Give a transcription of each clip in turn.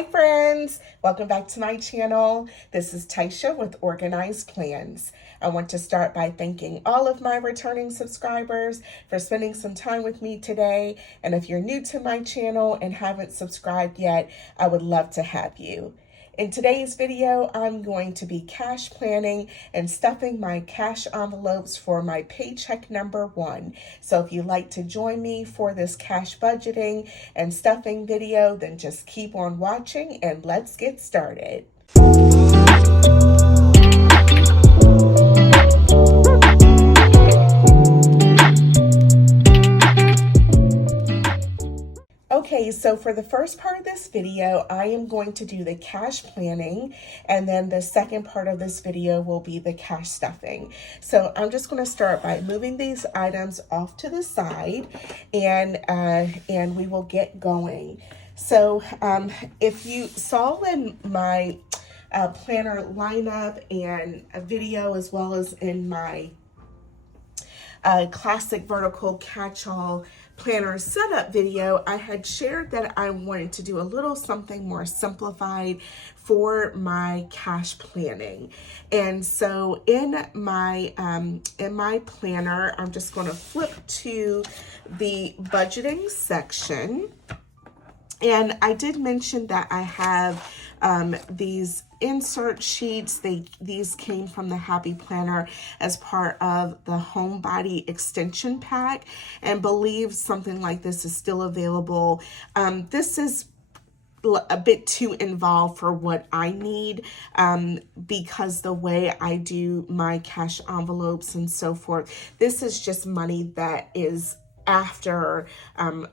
Hi friends, welcome back to my channel. This is Taisha with Organized Plans. I want to start by thanking all of my returning subscribers for spending some time with me today. And if you're new to my channel and haven't subscribed yet, I would love to have you. In today's video, I'm going to be cash planning and stuffing my cash envelopes for my paycheck number 1. So if you'd like to join me for this cash budgeting and stuffing video, then just keep on watching and let's get started. Okay, so for the first part of this video, I am going to do the cash planning, and then the second part of this video will be the cash stuffing. So I'm just going to start by moving these items off to the side, and we will get going. So if you saw in my planner lineup and a video, as well as in my classic vertical catch-all planner setup video, I had shared that I wanted to do a little something more simplified for my cash planning. And so in my planner, I'm just going to flip to the budgeting section. And I did mention that I have these insert sheets. These came from the Happy Planner as part of the Homebody extension pack, and believe something like this is still available. This is a bit too involved for what I need because the way I do my cash envelopes and so forth, this is just money that is after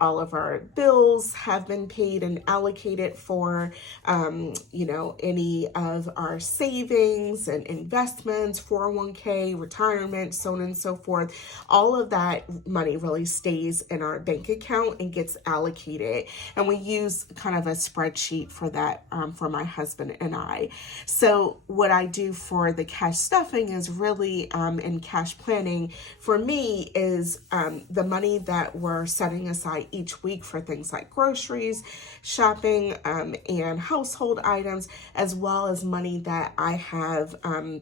all of our bills have been paid and allocated for, any of our savings and investments, 401k, retirement, so on and so forth. All of that money really stays in our bank account and gets allocated. And we use kind of a spreadsheet for that for my husband and I. So what I do for the cash stuffing is really in cash planning for me is the money that we're setting aside each week for things like groceries, shopping, and household items, as well as money that I have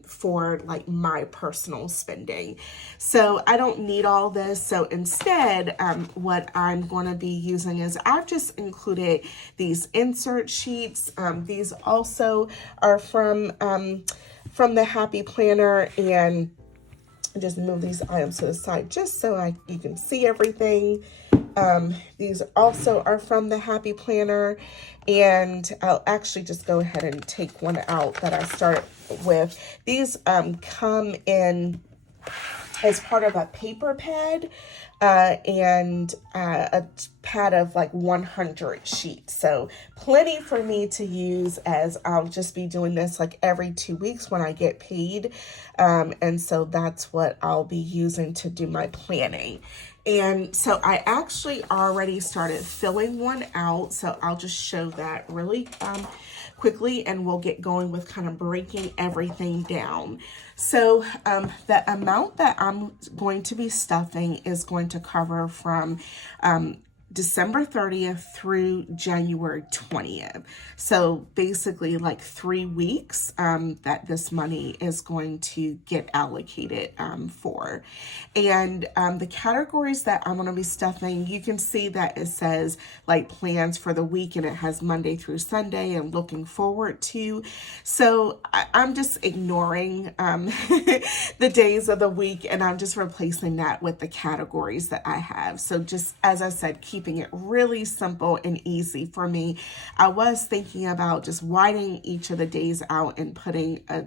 for like my personal spending. So I don't need all this. So instead, what I'm going to be using is I've just included these insert sheets. These also are from the Happy Planner, and just move these items to the side just so you can see everything. These also are from the Happy Planner, and I'll actually just go ahead and take one out that I started with. These come in as part of a paper pad and a pad of like 100 sheets. So plenty for me to use, as I'll just be doing this like every 2 weeks when I get paid. And so that's what I'll be using to do my planning. And so I actually already started filling one out. So I'll just show that really quickly, and we'll get going with kind of breaking everything down. So the amount that I'm going to be stuffing is going to cover from December 30th through January 20th. So basically like 3 weeks that this money is going to get allocated for. And the categories that I'm going to be stuffing, you can see that it says like plans for the week, and it has Monday through Sunday and looking forward to. So I'm just ignoring the days of the week, and I'm just replacing that with the categories that I have. So just as I said, keeping it really simple and easy for me. I was thinking about just whiting each of the days out and putting a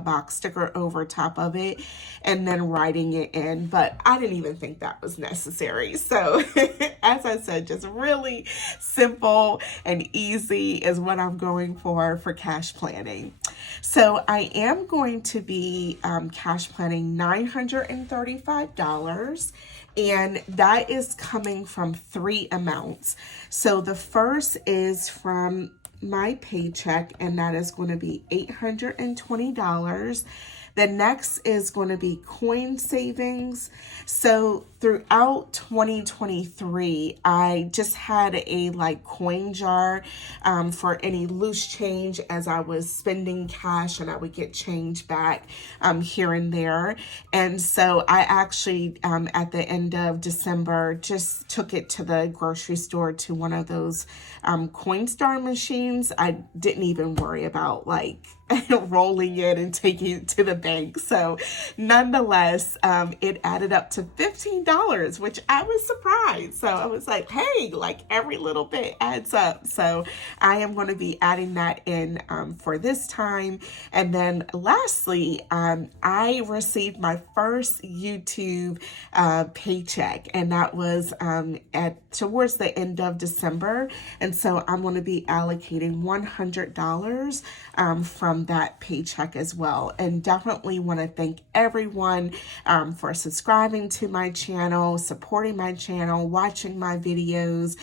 box sticker over top of it and then writing it in, but I didn't even think that was necessary. So as I said, just really simple and easy is what I'm going for cash planning. So I am going to be cash planning $935. And that is coming from 3 amounts. So the first is from my paycheck, and that is going to be $820. The next is going to be coin savings. So throughout 2023, I just had a like coin jar for any loose change as I was spending cash, and I would get change back here and there. And so I actually, at the end of December, just took it to the grocery store to one of those Coinstar machines. I didn't even worry about like rolling it and taking it to the bank. So nonetheless, it added up to $15, which I was surprised. So I was like, hey, like every little bit adds up. So I am going to be adding that in for this time. And then lastly, I received my first YouTube paycheck, and that was towards the end of December. And so I'm going to be allocating $100 from that paycheck as well. And definitely want to thank everyone for subscribing to my channel, supporting my channel, watching my videos.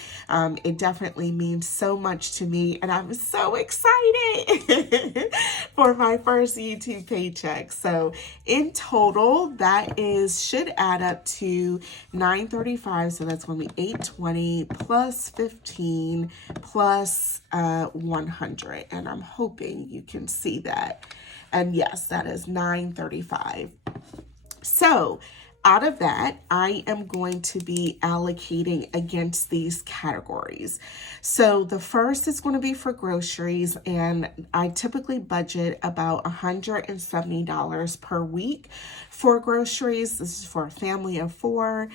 It definitely means so much to me, and I'm so excited for my first YouTube paycheck. So in total, that should add up to $935. So that's going to be $820 plus 15 plus 100, and I'm hoping you can see that. And yes, that is $935. So out of that, I am going to be allocating against these categories. So the first is going to be for groceries, and I typically budget about $170 per week for groceries. This is for a family of 4.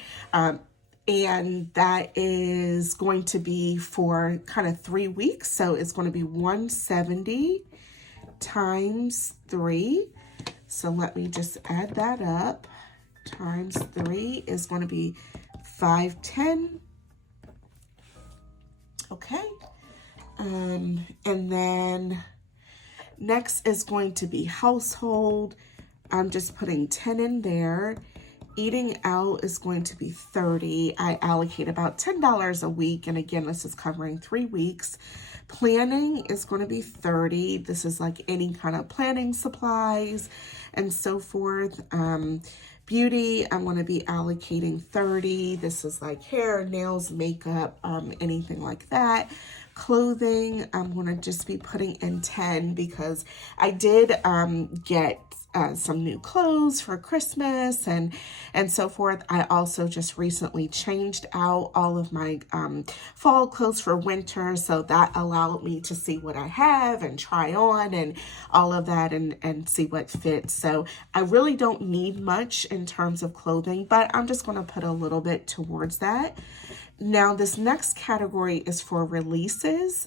And that is going to be for kind of 3 weeks. So it's going to be 170 times 3. So let me just add that up. Times 3 is going to be 510. Okay. And then next is going to be household. I'm just putting 10 in there. Eating out is going to be 30. I allocate about $10 a week. And again, this is covering 3 weeks. Planning is going to be 30. This is like any kind of planning supplies and so forth. Beauty, I'm going to be allocating 30. This is like hair, nails, makeup, anything like that. Clothing, I'm going to just be putting in 10 because I did get some new clothes for Christmas and so forth. I also just recently changed out all of my fall clothes for winter, so that allowed me to see what I have and try on and all of that and see what fits. So I really don't need much in terms of clothing, but I'm just going to put a little bit towards that. Now, this next category is for releases.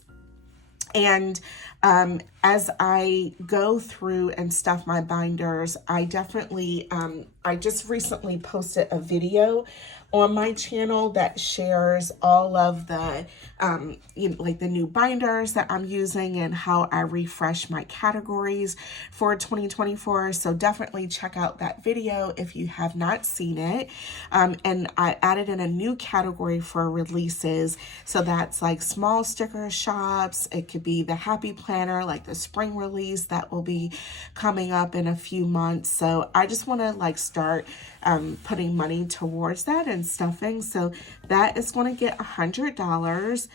And as I go through and stuff my binders, I definitely, I just recently posted a video on my channel that shares all of the, like the new binders that I'm using and how I refresh my categories for 2024. So definitely check out that video if you have not seen it. And I added in a new category for releases. So that's like small sticker shops. It could be the Happy Planner, like the spring release that will be coming up in a few months. So I just want to like start putting money towards that and stuffing. So that is going to get $100.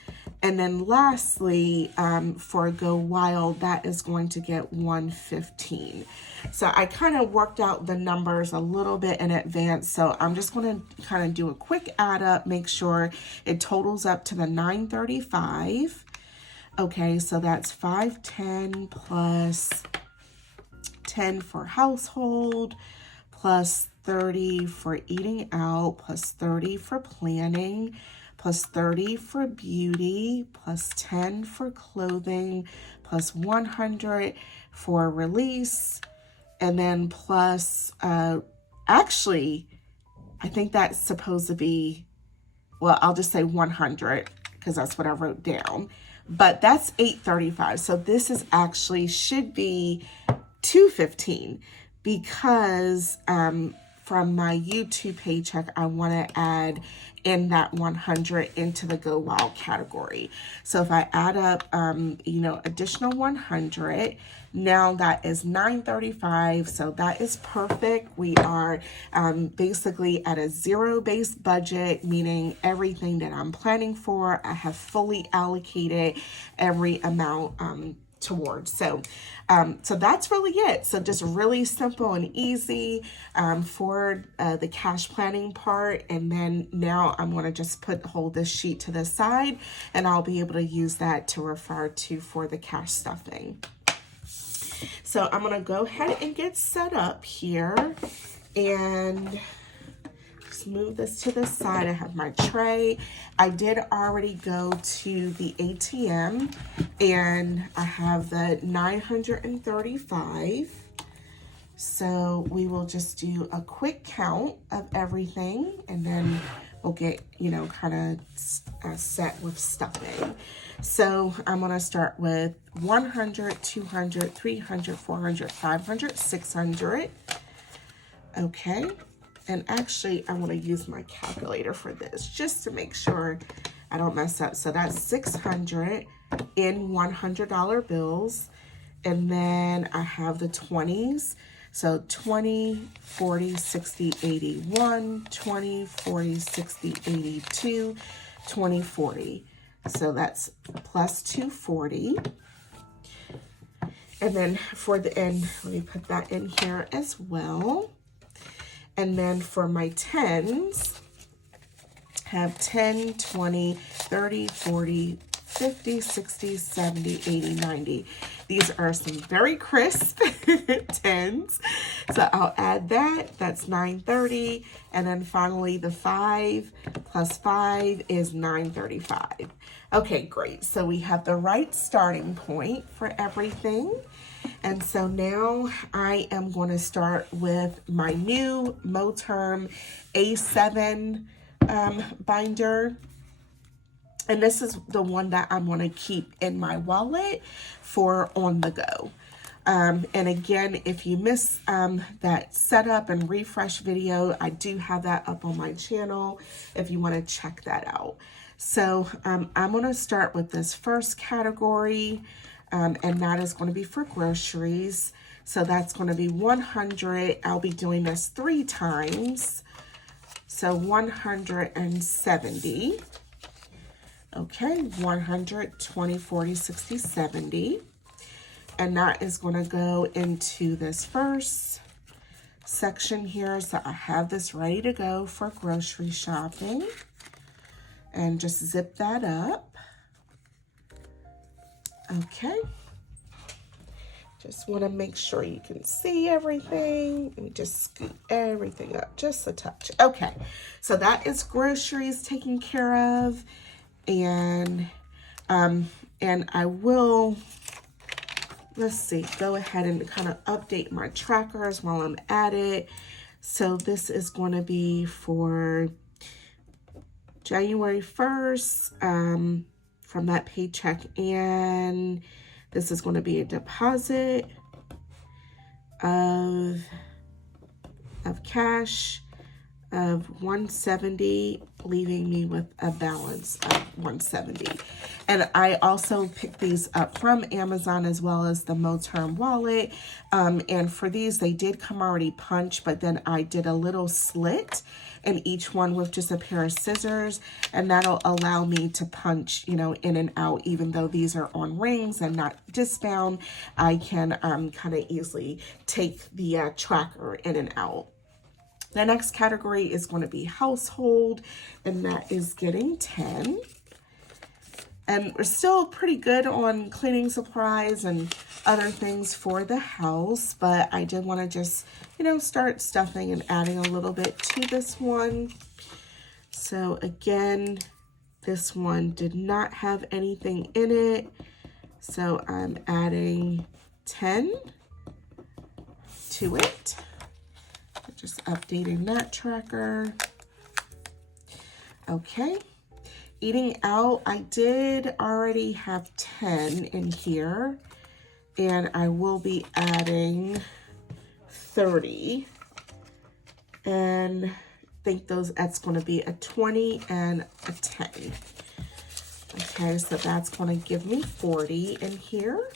And then lastly, for Go Wild, that is going to get $115. So I kind of worked out the numbers a little bit in advance. So I'm just going to kind of do a quick add up, make sure it totals up to the $935. Okay, so that's 510 plus 10 for household, plus 30 for eating out, plus 30 for planning, plus 30 for beauty, plus 10 for clothing, plus 100 for release, and then plus, actually, I think that's supposed to be, well, I'll just say 100 because that's what I wrote down. But that's $835. So this is actually should be $215 because from my YouTube paycheck, I want to add in that 100 into the Go Wild category. So if I add up, additional 100, now that is $935. So that is perfect. We are basically at a zero-based budget, meaning everything that I'm planning for, I have fully allocated every amount towards. So that's really it. So just really simple and easy for the cash planning part. And then now I'm going to just hold this sheet to the side, and I'll be able to use that to refer to for the cash stuffing. So I'm going to go ahead and get set up here, and just move this to the side. I have my tray. I did already go to the ATM, and I have the 935. So we will just do a quick count of everything, and then we'll get, kind of set with stuffing. So I'm going to start with 100, 200, 300, 400, 500, 600. Okay. And actually, I want to use my calculator for this just to make sure I don't mess up. So that's 600 in $100 bills. And then I have the 20s. So 20, 40, 60, 81, 20, 40, 60, 82, 20, 40. So that's plus 240. And then for the end, let me put that in here as well. And then for my 10s, have 10, 20, 30, 40, 50, 60, 70, 80, 90. These are some very crisp 10s. So I'll add that. That's 930. And then finally the 5 plus 5 is 935. Okay, great. So we have the right starting point for everything. And so now I am going to start with my new Moterm A7 binder. And this is the one that I'm going to keep in my wallet for on the go. And again, if you miss that setup and refresh video, I do have that up on my channel if you want to check that out. So I'm going to start with this first category, and that is going to be for groceries. So that's going to be 100. I'll be doing this 3 times. So 170. Okay, 100, 20, 40, 60, 70. And that is going to go into this first section here. So I have this ready to go for grocery shopping. And just zip that up. Okay. Just want to make sure you can see everything. Let me just scoot everything up just a touch. Okay, so that is groceries taken care of. And I will, let's see, go ahead and kind of update my trackers while I'm at it. So this is going to be for January 1st from that paycheck, and this is going to be a deposit of cash of 170, leaving me with a balance of 170. And I also picked these up from Amazon as well as the Moterm wallet. And for these, they did come already punched, but then I did a little slit in each one with just a pair of scissors, and that'll allow me to punch, in and out. Even though these are on rings and not disc bound, I can kind of easily take the tracker in and out. The next category is going to be household, and that is getting 10. And we're still pretty good on cleaning supplies and other things for the house, but I did want to just, start stuffing and adding a little bit to this one. So again, this one did not have anything in it, so I'm adding 10 to it. Just updating that tracker. Okay. Eating out, I did already have 10 in here, and I will be adding 30. And think that's going to be a 20 and a 10. Okay, so that's going to give me 40 in here.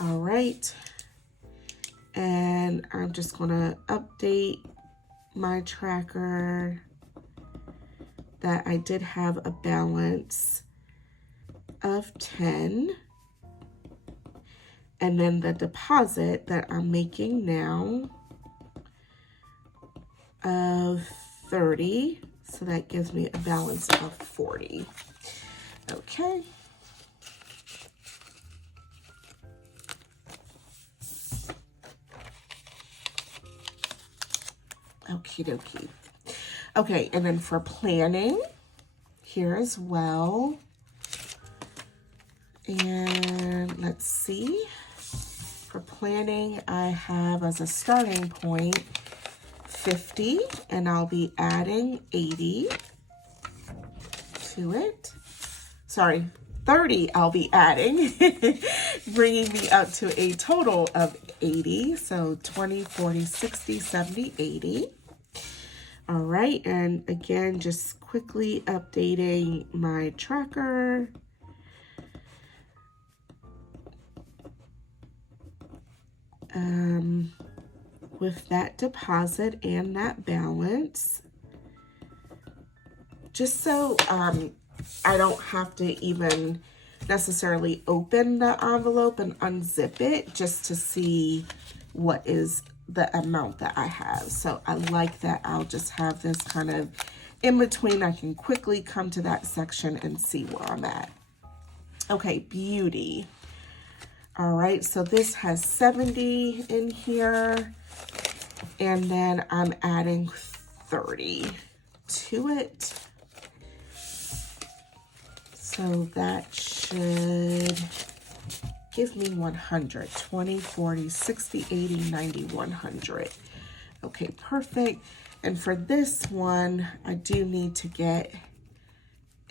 All right. And I'm just going to update my tracker that I did have a balance of 10. And then the deposit that I'm making now of 30. So that gives me a balance of 40. Okay. Okie dokie. Okay, and then for planning, here as well. And let's see. For planning, I have as a starting point 50, and I'll be adding 80 to it. Sorry, 30 I'll be adding, bringing me up to a total of 80. So 20, 40, 60, 70, 80. All right, and again, just quickly updating my tracker. With that deposit and that balance, just so I don't have to even necessarily open the envelope and unzip it, just to see what is the amount that I have. So I like that I'll just have this kind of in between. I can quickly come to that section and see where I'm at. Okay, beauty. All right, so this has 70 in here, and then I'm adding 30 to it. So that should give me 100, 20, 40, 60, 80, 90, 100. Okay, perfect. And for this one, I do need to get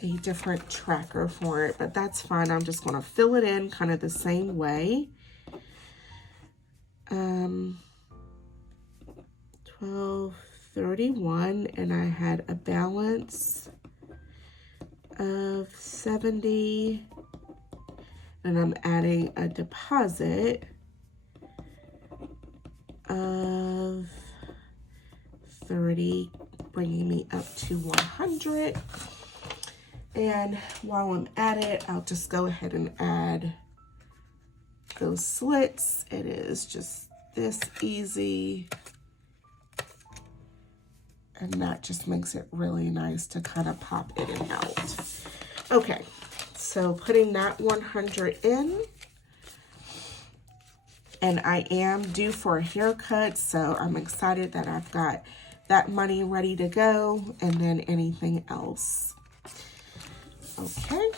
a different tracker for it, but that's fine. I'm just going to fill it in kind of the same way. 1231, and I had a balance of 70, and I'm adding a deposit of 30, bringing me up to 100. And while I'm at it, I'll just go ahead and add those slits. It is just this easy. And that just makes it really nice to kind of pop in and out. Okay, so putting that 100 in. And I am due for a haircut, so I'm excited that I've got that money ready to go, and then anything else. Okay.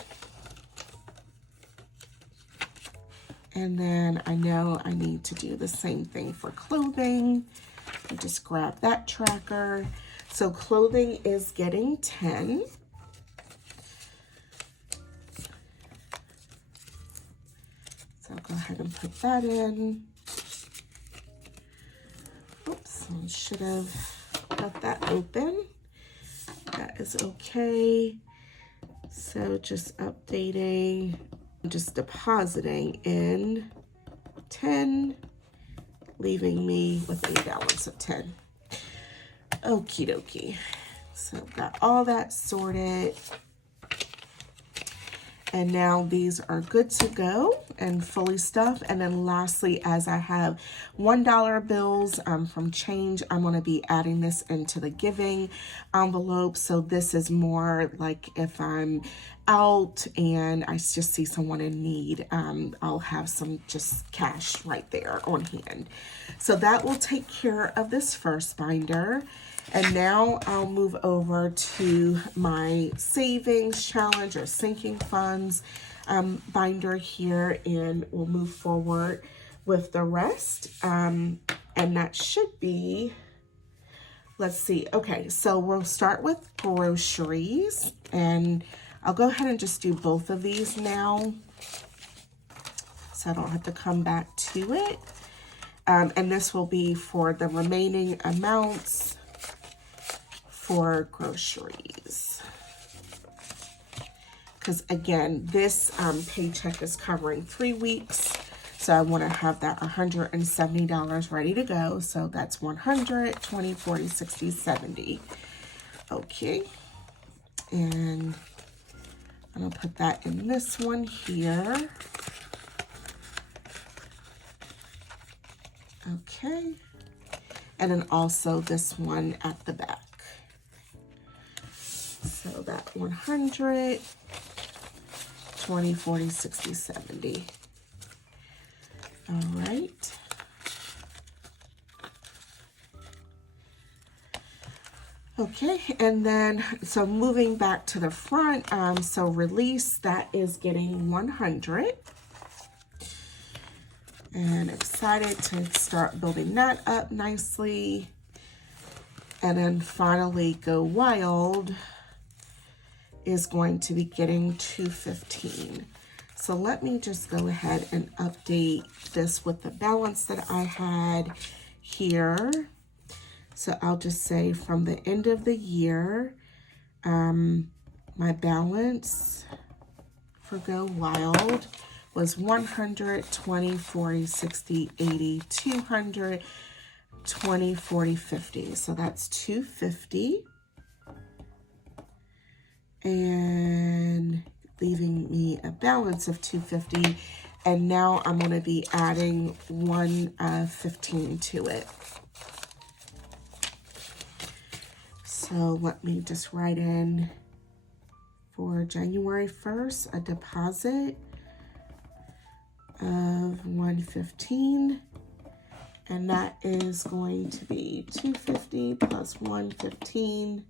And then I know I need to do the same thing for clothing. I just grab that tracker. So clothing is getting 10. So I'll go ahead and put that in. Oops, I should have let that open. That is okay. So just updating, just depositing in 10, leaving me with a balance of 10. Okie dokie. So got all that sorted. And now these are good to go and fully stuffed. And then lastly, as I have $1 bills from Change, I'm going to be adding this into the giving envelope. So this is more like if I'm out and I just see someone in need, I'll have some just cash right there on hand. So that will take care of this first binder. And now I'll move over to my savings challenge or sinking funds binder here, and we'll move forward with the rest. And that should be, let's see. Okay, so we'll start with groceries, and I'll go ahead and just do both of these now so I don't have to come back to it. And this will be for the remaining amounts for groceries. Because again, this paycheck is covering 3 weeks. So I want to have that $170 ready to go. So that's 100, 20, 40, 60, 70. Okay. And I'm going to put that in this one here. Okay. And then also this one at the back. So that 100, 20, 40, 60, 70. All right. Okay, and then, so moving back to the front, so release, that is getting 100. And excited to start building that up nicely. And then finally, Go Wild is going to be getting 215. So let me just go ahead and update this with the balance that I had here. So I'll just say from the end of the year, my balance for Go Wild was 100, 20, 40, 60, 80, 200, 20, 40, 50. So that's 250. And leaving me a balance of 250. And now I'm going to be adding 115 to it. So let me just write in for January 1st, a deposit of 115. And that is going to be 250 plus 115,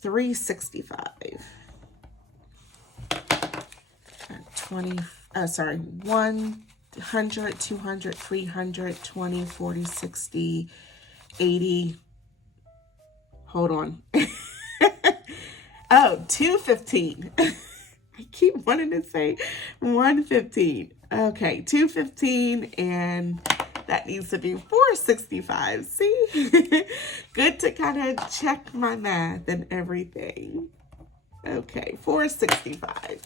365. 100, 200, 300, 20, 40, 60, 80. Hold on. Oh, 215. I keep wanting to say 115. Okay, 215, and that needs to be 465. See? Good to kind of check my math and everything. Okay, 465.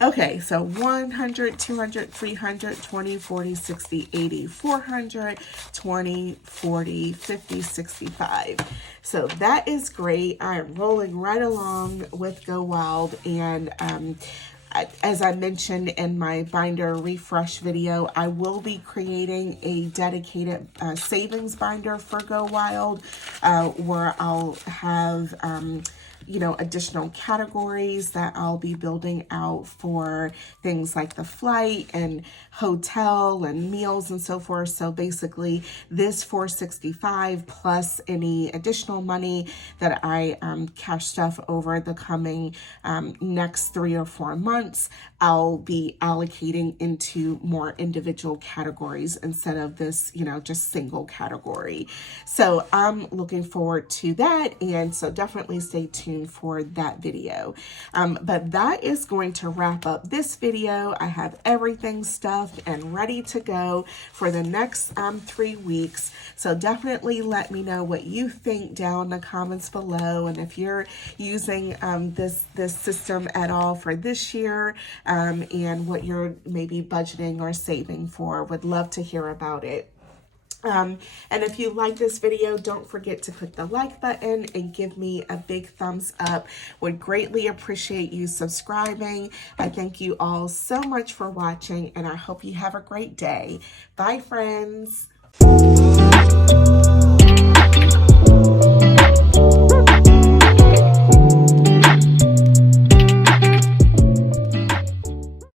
Okay, so 100, 200, 300, 20, 40, 60, 80, 400, 20, 40, 50, 65. So that is great. I'm rolling right along with Go Wild. And as I mentioned in my binder refresh video, I will be creating a dedicated savings binder for Go Wild where I'll have additional categories that I'll be building out for things like the flight and hotel and meals and so forth. So basically this 465 plus any additional money that I cash stuff over the coming next 3 or 4 months, I'll be allocating into more individual categories instead of this, just single category. So I'm looking forward to that. And so definitely stay tuned for that video. But that is going to wrap up this video. I have everything stuffed and ready to go for the next 3 weeks. So definitely let me know what you think down in the comments below. And if you're using this system at all for this year and what you're maybe budgeting or saving for, would love to hear about it. And if you like this video, don't forget to click the like button and give me a big thumbs up. Would greatly appreciate you subscribing. I thank you all so much for watching, and I hope you have a great day. Bye, friends.